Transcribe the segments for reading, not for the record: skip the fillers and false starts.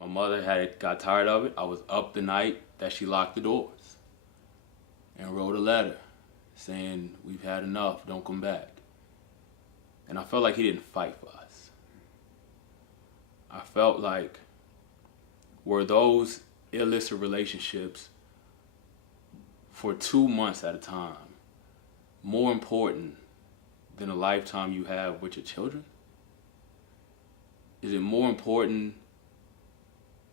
My mother got tired of it. I was up the night that she locked the doors and wrote a letter saying, "We've had enough, don't come back." And I felt like he didn't fight for us. I felt like were those illicit relationships for 2 months at a time more important than a lifetime you have with your children? Is it more important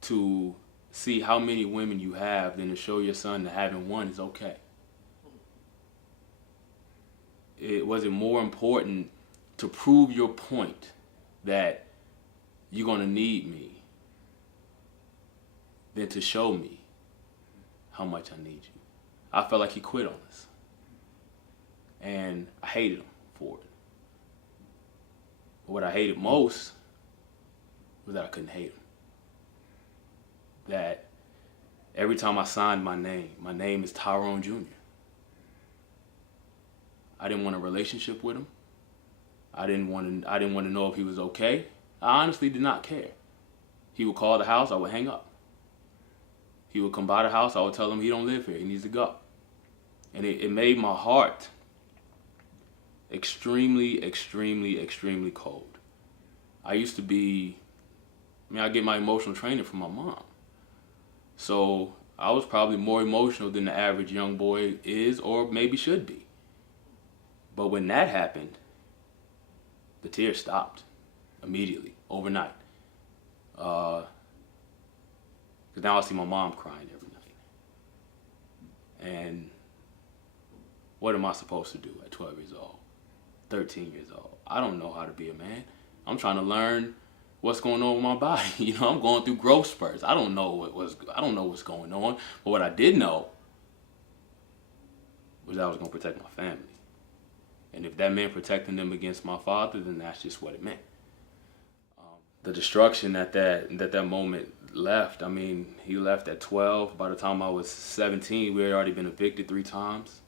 to see how many women you have than to show your son that having one is okay? Was it more important to prove your point that you're going to need me than to show me how much I need you? I felt like he quit on us. And I hated him for it. But what I hated most was that I couldn't hate him. That every time I signed my name is Tyrone Jr. I didn't want a relationship with him. I didn't want to know if he was okay. I honestly did not care. He would call the house, I would hang up. He would come by the house, I would tell him he don't live here, he needs to go. And it made my heart extremely, extremely, extremely cold. I get my emotional training from my mom. So I was probably more emotional than the average young boy is or maybe should be. But when that happened, the tears stopped immediately, overnight. Because now I see my mom crying every night. And what am I supposed to do at 12 years old, 13 years old? I don't know how to be a man. I'm trying to learn what's going on with my body. I'm going through growth spurts. I don't know what's going on. But what I did know was that I was going to protect my family. And if that meant protecting them against my father, then that's just what it meant. The destruction that moment left, he left at 12. By the time I was 17, we had already been evicted 3 times.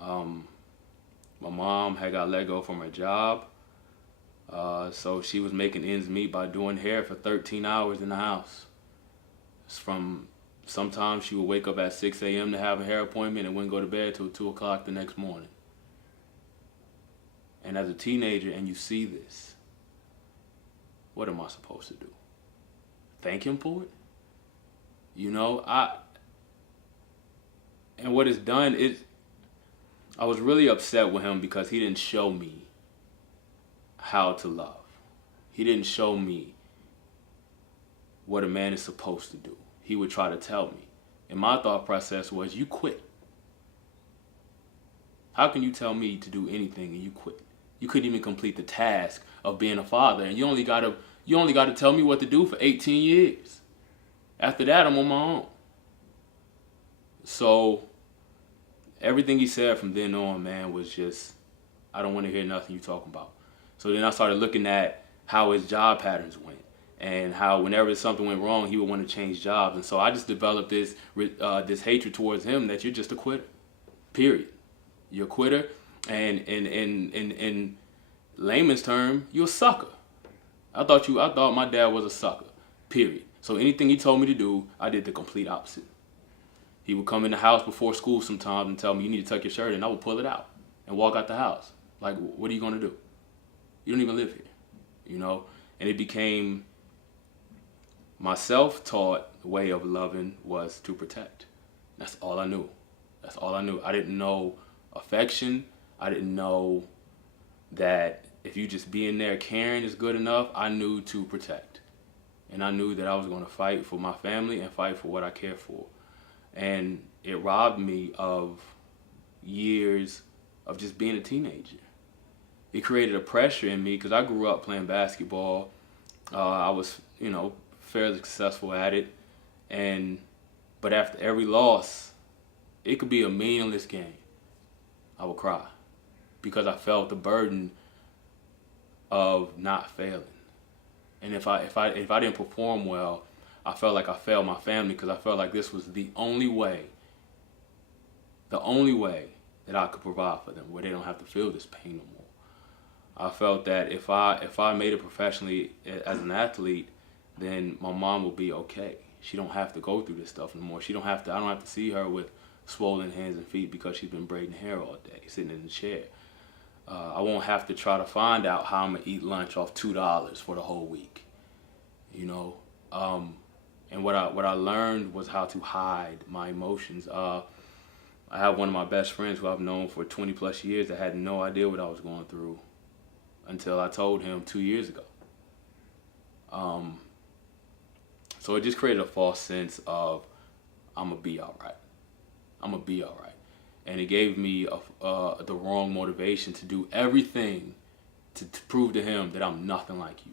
My mom had got let go from her job. So she was making ends meet by doing hair for 13 hours in the house. Sometimes she would wake up at 6 a.m. to have a hair appointment and wouldn't go to bed till 2 o'clock the next morning. And as a teenager and you see this, what am I supposed to do? Thank him for it? And what it's done is, I was really upset with him because he didn't show me how to love. He didn't show me what a man is supposed to do. He would try to tell me. And my thought process was, you quit. How can you tell me to do anything and you quit? You couldn't even complete the task of being a father, and you only got to tell me what to do for 18 years. After that, I'm on my own. So everything he said from then on, man, was just, I don't want to hear nothing you talking about. So then I started looking at how his job patterns went and how whenever something went wrong, he would want to change jobs. And so I just developed this hatred towards him that you're just a quitter, period. You're a quitter, and in layman's term, you're a sucker. I thought my dad was a sucker, period. So anything he told me to do, I did the complete opposite. He would come in the house before school sometimes and tell me, "You need to tuck your shirt in." I would pull it out and walk out the house. Like, what are you going to do? You don't even live here, And it became my self-taught way of loving was to protect. That's all I knew. That's all I knew. I didn't know affection. I didn't know that if you just being there caring is good enough. I knew to protect. And I knew that I was going to fight for my family and fight for what I care for. And it robbed me of years of just being a teenager. It created a pressure in me because I grew up playing basketball. I was, fairly successful at it. But after every loss, it could be a meaningless game. I would cry because I felt the burden of not failing. And if I didn't perform well, I felt like I failed my family because I felt like this was the only way that I could provide for them, where they don't have to feel this pain no more. I felt that if I made it professionally as an athlete, then my mom will be okay. She don't have to go through this stuff anymore. She don't have to. I don't have to see her with swollen hands and feet because she's been braiding hair all day, sitting in the chair. I won't have to try to find out how I'm gonna eat lunch off $2 for the whole week. You know, and what I learned was how to hide my emotions. I have one of my best friends who I've known for 20 plus years that had no idea what I was going through until I told him 2 years ago. So it just created a false sense of I'm gonna be all right. I'm gonna be all right, and it gave me the wrong motivation to do everything to prove to him that I'm nothing like you.